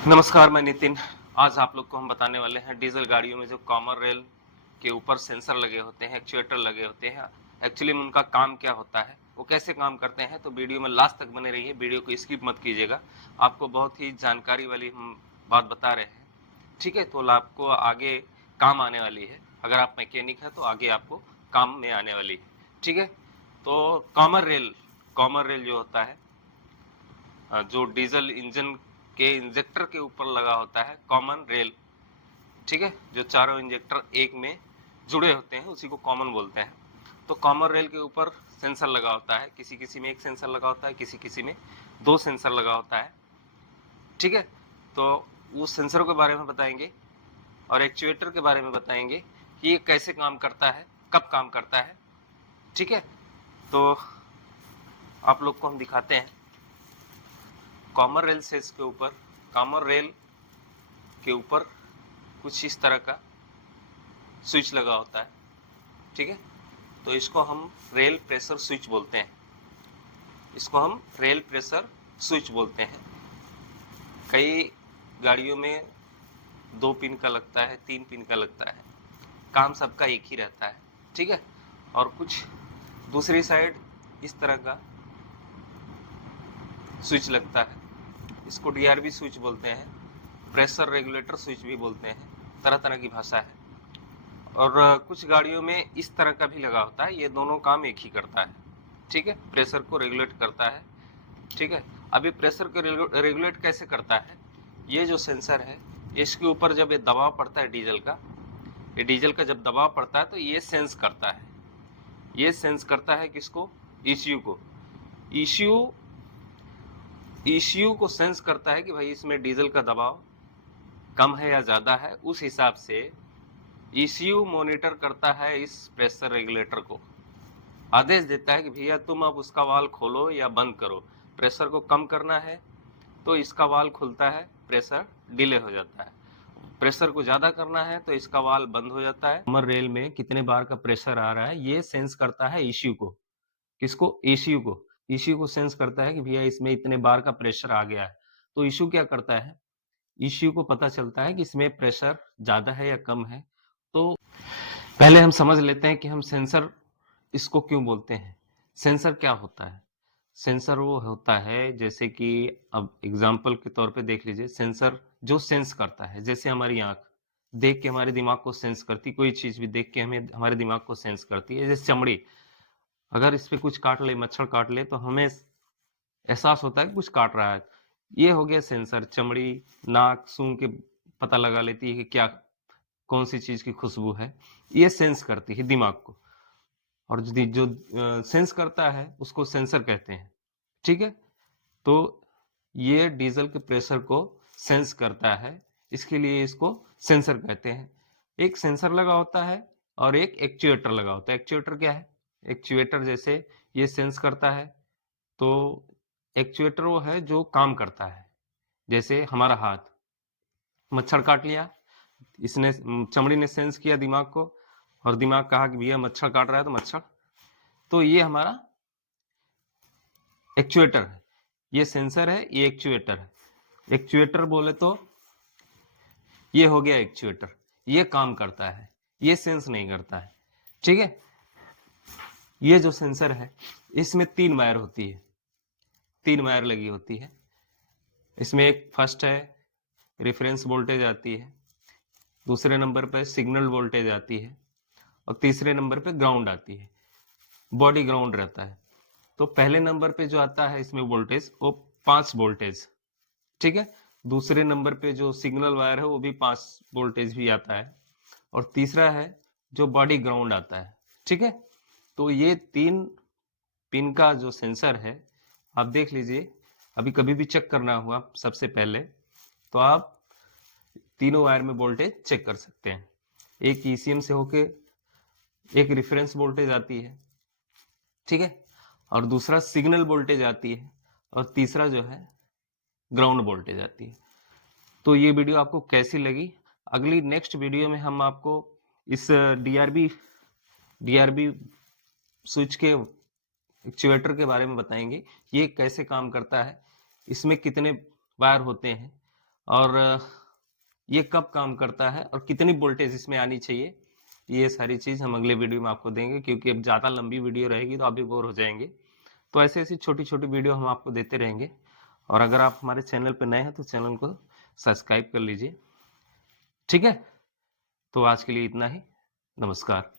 नमस्कार, मैं नितिन। आज आप लोग को हम बताने वाले हैं डीजल गाड़ियों में जो कॉमन रेल के ऊपर सेंसर लगे होते हैं, एक्चुएटर लगे होते हैं, एक्चुअली में उनका काम क्या होता है, वो कैसे काम करते हैं। तो वीडियो में लास्ट तक बने रहिए, वीडियो को स्किप मत कीजिएगा। आपको बहुत ही जानकारी वाली हम बात बता रहे हैं, ठीक है। तो आपको आगे काम आने वाली है। अगर आप मैकेनिक हैं तो आगे आपको काम में आने वाली है, ठीक है। तो कॉमन रेल जो होता है, जो डीजल इंजन के इंजेक्टर के ऊपर लगा होता है कॉमन रेल, ठीक है। जो चारों इंजेक्टर एक में जुड़े होते हैं उसी को कॉमन बोलते हैं। तो कॉमन रेल के ऊपर सेंसर लगा होता है, किसी किसी में एक सेंसर लगा होता है, किसी किसी में दो सेंसर लगा होता है, ठीक है। तो उस सेंसर के बारे में बताएंगे और एक्चुएटर के बारे में बताएंगे कि ये कैसे काम करता है, कब काम करता है, ठीक है। तो आप लोग को हम दिखाते हैं कॉमन रेल सेल्स के ऊपर। कॉमन रेल के ऊपर कुछ इस तरह का स्विच लगा होता है, ठीक है। तो इसको हम रेल प्रेशर स्विच बोलते हैं, इसको हम रेल प्रेशर स्विच बोलते हैं। कई गाड़ियों में 2 पिन का लगता है, 3 पिन का लगता है, काम सबका एक ही रहता है, ठीक है। और कुछ दूसरी साइड इस तरह का स्विच लगता है, इसको डीआरबी स्विच बोलते हैं, प्रेशर रेगुलेटर स्विच भी बोलते हैं, तरह तरह की भाषा है। और कुछ गाड़ियों में इस तरह का भी लगा होता है, ये दोनों काम एक ही करता है, ठीक है। प्रेशर को रेगुलेट करता है, ठीक है। अभी प्रेशर को रेगुलेट कैसे करता है, ये जो सेंसर है इसके ऊपर जब ये दबाव पड़ता है डीजल का, ये डीजल का जब दबाव पड़ता है तो ये सेंस करता है, ये सेंस करता है किसको, ईसीयू को। ईसीयू ईसीयू को सेंस करता है कि भाई इसमें डीजल का दबाव कम है या ज़्यादा है। उस हिसाब से ईसीयू मॉनिटर करता है इस प्रेशर रेगुलेटर को, आदेश देता है कि भैया तुम अब उसका वाल्व खोलो या बंद करो। प्रेशर को कम करना है तो इसका वाल्व खुलता है, प्रेशर डिले हो जाता है। प्रेशर को ज़्यादा करना है तो इसका वाल्व बंद हो जाता है। कॉमन रेल में कितने बार का प्रेशर आ रहा है ये सेंस करता है ईसीयू को। किसको, ईसीयू को। ईसीयू को सेंस करता है कि भैया इसमें इतने बार का प्रेशर आ गया है। तो ईसीयू क्या करता है, ईसीयू को पता चलता है कि इसमें प्रेशर ज़्यादा है या कम है। तो पहले हम समझ लेते हैं कि हम सेंसर इसको क्यों बोलते हैं। सेंसर क्या होता है, सेंसर वो होता है जैसे कि अब एग्जाम्पल के तौर पे देख लीजिए, सेंसर जो सेंस करता है, जैसे हमारी आंख देख के हमारे दिमाग को सेंस करती, कोई चीज भी देख के हमें हमारे दिमाग को सेंस करती है। जैसे चमड़ी, अगर इस पे कुछ काट ले, मच्छर काट ले तो हमें एहसास होता है कि कुछ काट रहा है। ये हो गया सेंसर। चमड़ी, नाक, सूंघ के पता लगा लेती है कि क्या, कौन सी चीज की खुशबू है, ये सेंस करती है दिमाग को। और जो सेंस करता है उसको सेंसर कहते हैं, ठीक है। तो ये डीजल के प्रेशर को सेंस करता है, इसके लिए इसको सेंसर कहते हैं। एक सेंसर लगा होता है और एक एक्चुएटर लगा होता है। एक्चुएटर क्या है, एक्चुएटर जैसे ये सेंस करता है, तो एक्चुएटर वो है जो काम करता है। जैसे हमारा हाथ, मच्छर काट लिया, इसने चमड़ी ने सेंस किया दिमाग को, और दिमाग कहा कि भैया मच्छर काट रहा है तो मच्छर, तो ये हमारा एक्चुएटर है। ये सेंसर है, ये एक्चुएटर है। एक्चुएटर बोले तो ये हो गया एक्चुएटर, ये काम करता है, ये सेंस नहीं करता है, ठीक है। ये जो सेंसर है इसमें 3 वायर होती है, 3 वायर लगी होती है। इसमें एक फर्स्ट है रेफरेंस वोल्टेज आती है, दूसरे नंबर पर सिग्नल वोल्टेज आती है, और तीसरे नंबर पे ग्राउंड आती है, बॉडी ग्राउंड रहता है। तो पहले नंबर पे जो आता है इसमें वोल्टेज, वो 5 वोल्टेज, ठीक है। दूसरे नंबर पे जो सिग्नल वायर है वो भी 5 वोल्टेज भी आता है, और तीसरा है जो बॉडी ग्राउंड आता है, ठीक है। तो ये 3 पिन का जो सेंसर है, आप देख लीजिए, अभी कभी भी चेक करना हुआ सबसे पहले तो आप तीनों वायर में वोल्टेज चेक कर सकते हैं। एक ईसीएम से होके एक रेफरेंस वोल्टेज आती है, ठीक है, और दूसरा सिग्नल वोल्टेज आती है, और तीसरा जो है ग्राउंड वोल्टेज आती है। तो ये वीडियो आपको कैसी लगी, अगली नेक्स्ट वीडियो में हम आपको इस डीआरबी स्विच के एक्चुएटर के बारे में बताएंगे, ये कैसे काम करता है, इसमें कितने वायर होते हैं, और ये कब काम करता है और कितनी वोल्टेज इसमें आनी चाहिए, ये सारी चीज़ हम अगले वीडियो में आपको देंगे, क्योंकि अब ज़्यादा लंबी वीडियो रहेगी तो आप भी बोर हो जाएंगे। तो ऐसे ऐसी छोटी छोटी वीडियो हम आपको देते रहेंगे। और अगर आप हमारे चैनल पर नए हैं तो चैनल को सब्सक्राइब कर लीजिए। ठीक है, तो आज के लिए इतना ही। नमस्कार।